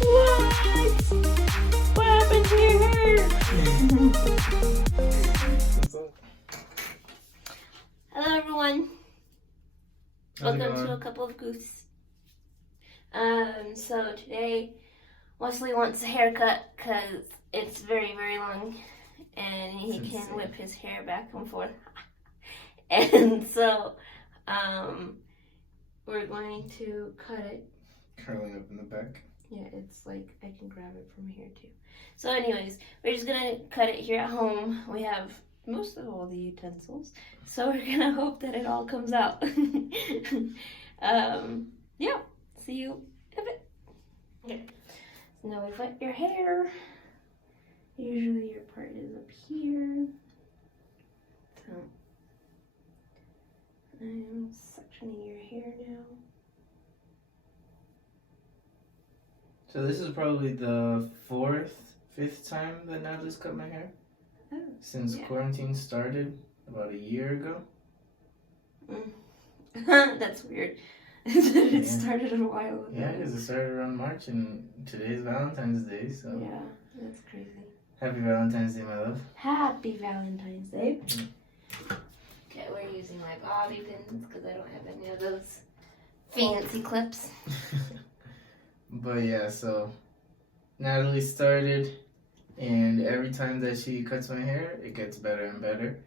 What? What happened to your hair? Hello everyone. Welcome to a couple of goofs. So today Wesley wants a haircut because it's very, very long and he can whip his hair back and forth. And so, we're going to cut it. Curling up in the back. Yeah, it's like I can grab it from here too. So anyways, we're just gonna cut it here at home. We have most of all the utensils, so we're gonna hope that it all comes out. Yeah, see you in a bit. Okay, so now we've wet your hair. Usually your part is up here. So I'm sectioning your hair now. So this is probably the fifth time that Natalie's cut my hair. Oh, since quarantine started about a year ago. That's weird. It started a while ago. Yeah, because it started around March and today's Valentine's Day, so. Yeah, that's crazy. Happy Valentine's Day, my love. Happy Valentine's Day. Okay, we're using my bobby pins because I don't have any of those fancy clips. But yeah, so Natalie started, and every time that she cuts my hair, it gets better and better.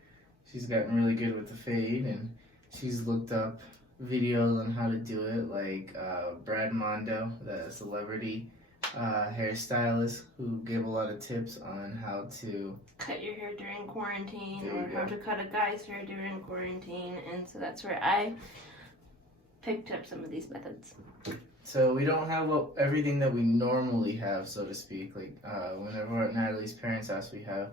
She's gotten really good with the fade, and she's looked up videos on how to do it, like Brad Mondo, the celebrity hairstylist, who gave a lot of tips on how to cut your hair during quarantine, or how to cut a guy's hair during quarantine, and so that's where I picked up some of these methods. So we don't have everything that we normally have, so to speak. Like whenever we're at Natalie's parents' house, we have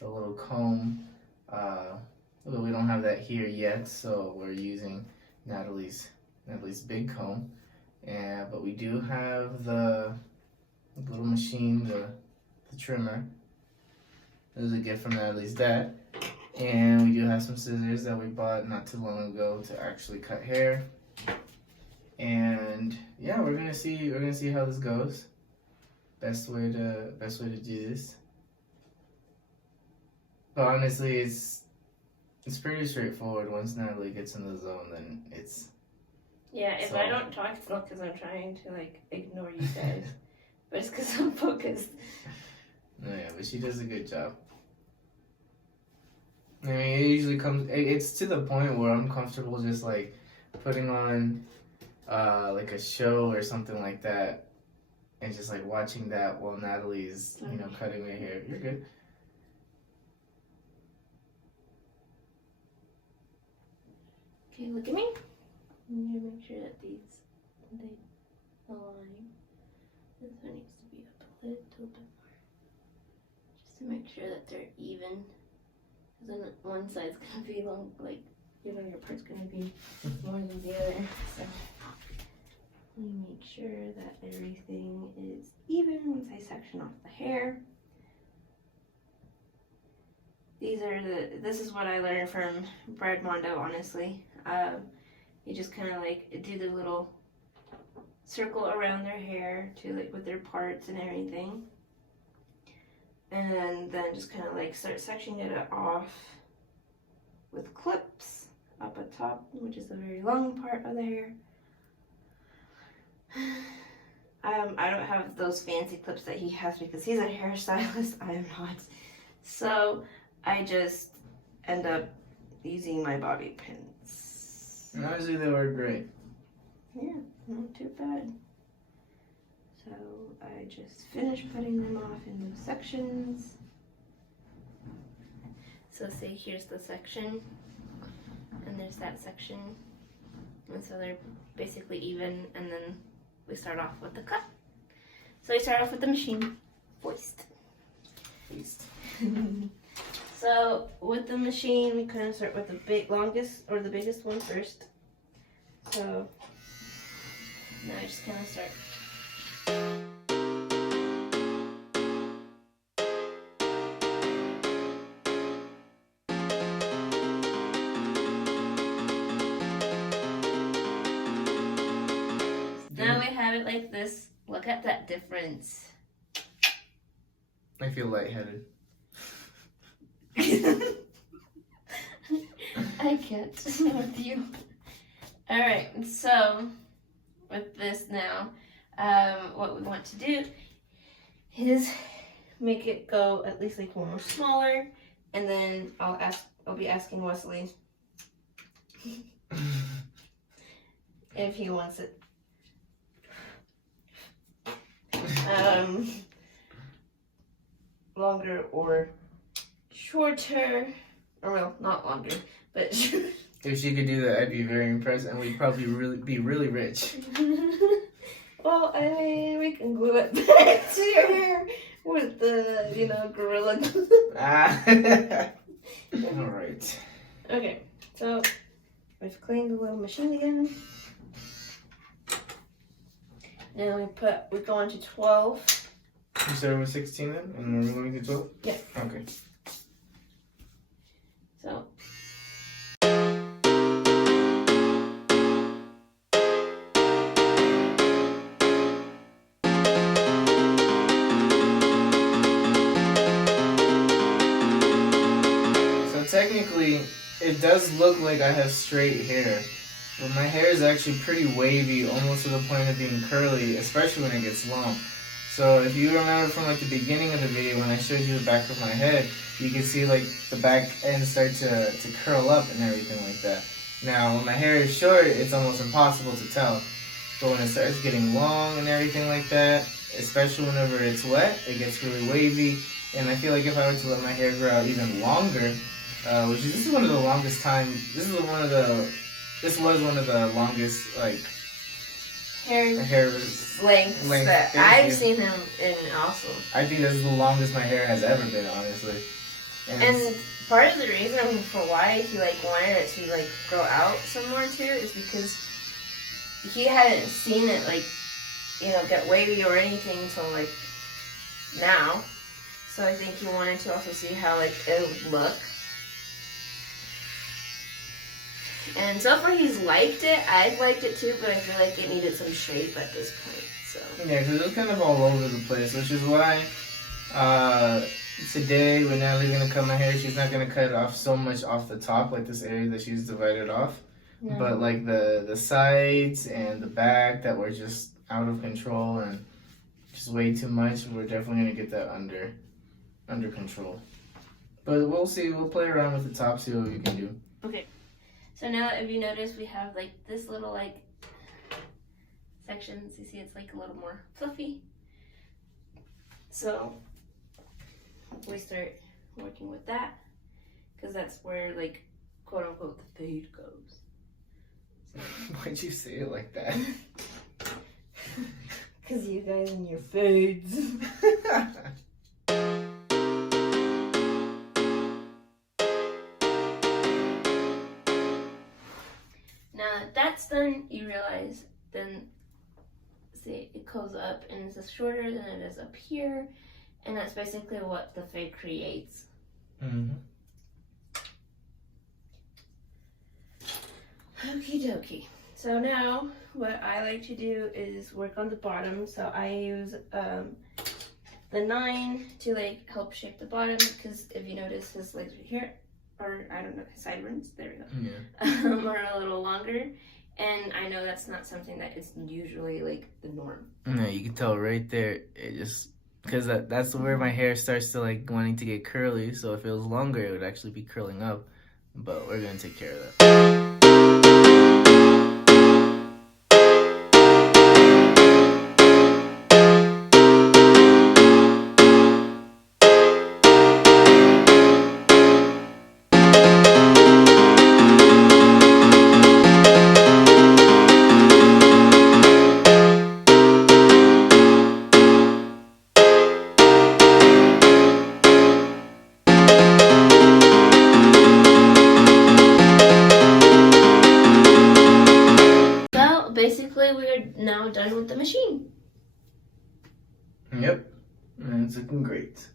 a little comb. But we don't have that here yet, so we're using Natalie's big comb. But we do have the little machine, the trimmer. This is a gift from Natalie's dad. And we do have some scissors that we bought not too long ago to actually cut hair. And yeah, we're gonna see how this goes. Best way to do this. But honestly, it's pretty straightforward. Once Natalie gets in the zone, then it's. Yeah, if I don't talk, it's not because I'm trying to like ignore you guys, but it's because I'm focused. No, yeah, but she does a good job. I mean, it usually comes. It's to the point where I'm comfortable just like putting on. Like a show or something like that, and just like watching that while Natalie's, cutting my hair. You're good. Okay, look at me. I'm gonna make sure that they align. This one needs to be up a little bit more, just to make sure that they're even. Because then one side's gonna be long, like your part's gonna be more than the other. So. Let me make sure that everything is even once I section off the hair. This is what I learned from Brad Mondo, honestly. You just kind of like do the little circle around their hair to like with their parts and everything. And then just kind of like start sectioning it off with clips up at top, which is the very long part of the hair. I don't have those fancy clips that he has because he's a hairstylist. I am not. So I just end up using my bobby pins. And honestly, they work great. Yeah, not too bad. So I just finished putting them off in those sections. So say here's the section, and there's that section. And so they're basically even, and then we start off with the cut. So we start off with the machine first. So with the machine, we kind of start with the longest or the biggest one first. So now I just kind of start. Now we have it like this. Look look at that difference. I feel lightheaded. I can't with you. Alright, so with this now, what we want to do is make it go at least like one more smaller, and then I'll be asking Wesley if he wants it longer or shorter, or well, not longer, but if she could do that, I'd be very impressed, and we'd probably be really rich. well, I mean, we can glue it back to your hair with the, Gorilla Glue. All right. Okay, so we've cleaned the little machine again. Now we go on to 12. You started with 16 then, and we're moving to 12? Yeah. Okay. So. Technically, it does look like I have straight hair, but my hair is actually pretty wavy, almost to the point of being curly, especially when it gets long. So if you remember from like the beginning of the video when I showed you the back of my head, you can see like the back end start to curl up and everything like that. Now when my hair is short, it's almost impossible to tell. But when it starts getting long and everything like that, especially whenever it's wet, it gets really wavy. And I feel like if I were to let my hair grow out even longer, this is one of the longest time. This was one of the longest like hair lengths that I've seen him in also. I think this is the longest my hair has ever been, honestly. And part of the reason for why he wanted it to grow out some more too is because he hadn't seen it get wavy or anything until now. So I think he wanted to also see how it would look. And so far he's liked it. I've liked it too, but I feel like it needed some shape at this point. So yeah, because it was kind of all over the place, which is why today when Natalie's gonna cut my hair, she's not gonna cut it off so much off the top, like this area that she's divided off. Yeah. But like the sides and the back that were just out of control and just way too much, we're definitely gonna get that under control. But we'll see. We'll play around with the top, see what we can do. Okay. So now, if you notice, we have this little sections. You see, it's a little more fluffy. So we start working with that because that's where quote unquote the fade goes. So. Why'd you say it like that? Because you guys and your fades. Now that that's done, you realize then, see, it goes up and it's just shorter than it is up here, and that's basically what the fade creates. Mm-hmm. Okie dokie. So now, what I like to do is work on the bottom. So I use the 9 to help shape the bottom, because if you notice his legs right here, or I don't know, his sideburns, there we go, yeah. are a little longer. And I know that's not something that is usually the norm. No, you can tell right there, it just, because that's where my hair starts to wanting to get curly. So if it was longer, it would actually be curling up. But we're going to take care of that. Basically, we are now done with the machine. Yep, and it's looking great.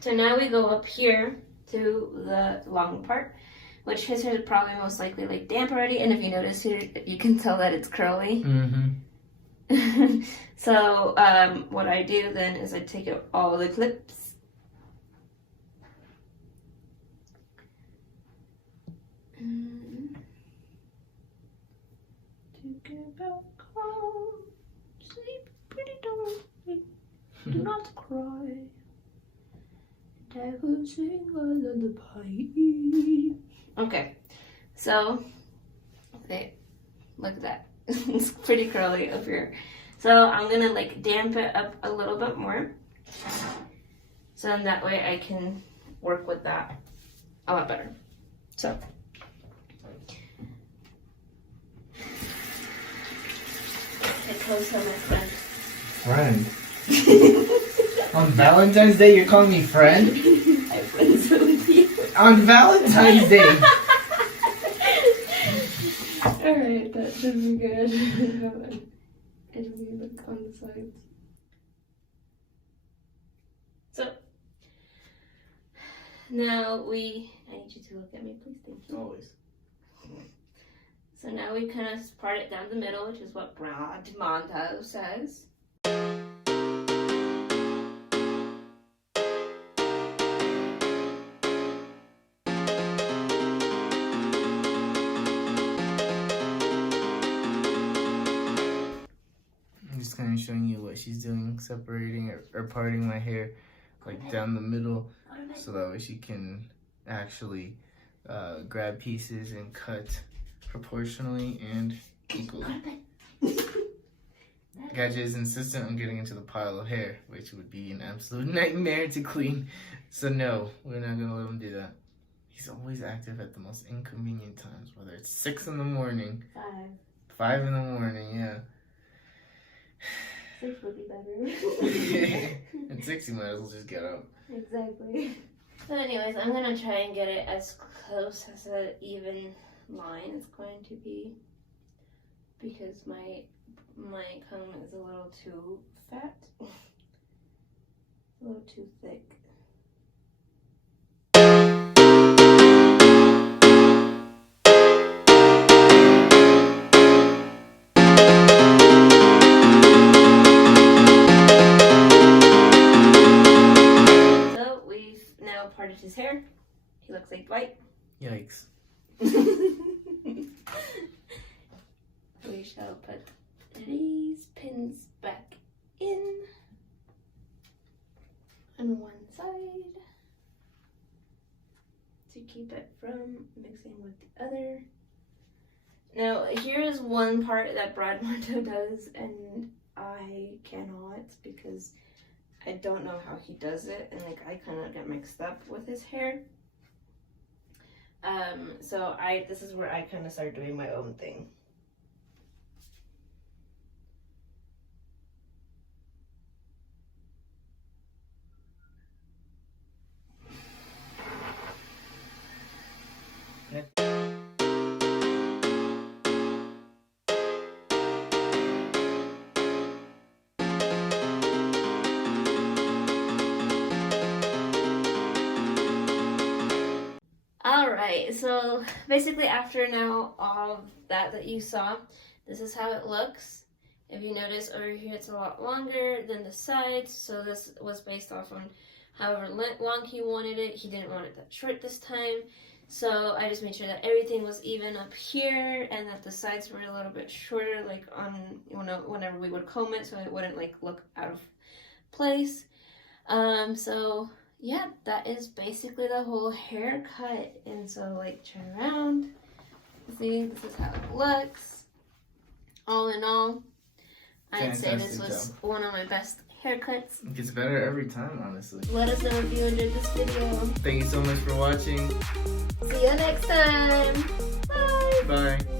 So now we go up here to the long part, which his hair is probably most likely damp already. And if you notice here, you can tell that it's curly. Mm-hmm. So what I do then is I take out all the clips. To get back home, sleep pretty darling, do not cry. And I will sing a lullaby. Okay, so look at that. It's pretty curly up here. So I'm gonna like damp it up a little bit more. So then that way I can work with that a lot better. So. Get close on my friend. Friend? On Valentine's Day, you're calling me friend? I'm friends with you. On Valentine's Day! Alright, that should be good. It'll be like on the sides. So, now I need you to look at me, please, thank you. Always. So now we kind of part it down the middle, which is what Bradmonto says. I'm just kind of showing you what she's doing, separating or parting my hair like down the middle, so that way she can actually grab pieces and cut proportionally and equally. Gadget is insistent on getting into the pile of hair, which would be an absolute nightmare to clean. So no, we're not gonna let him do that. He's always active at the most inconvenient times, whether it's 6 in the morning, 5 in the morning, yeah. 6 would be better. At 6 you might as well just get up. Exactly. So anyways, I'm gonna try and get it as close as an even line is going to be, because my comb is a little too fat, a little too thick. So we've now parted his hair. He looks like Dwight. Yikes. We shall put these pins back in on one side to keep it from mixing with the other. Now here is one part that Bradmonto does and I cannot, because I don't know how he does it, and like I kind of get mixed up with his hair. So this is where I kind of started doing my own thing. Alright, so basically after now all of that you saw, this is how it looks. If you notice over here it's a lot longer than the sides, so this was based off on however long he wanted it. He didn't want it that short this time, so I just made sure that everything was even up here and that the sides were a little bit shorter, like on, you know, whenever we would comb it, so it wouldn't like look out of place. So yeah, that is basically the whole haircut. And so like turn around, see, this is how it looks. All in all, I'd say this was one of my best haircuts. It gets better every time, honestly. Let us know if you enjoyed this video. Thank you so much for watching. See you next time. Bye. Bye.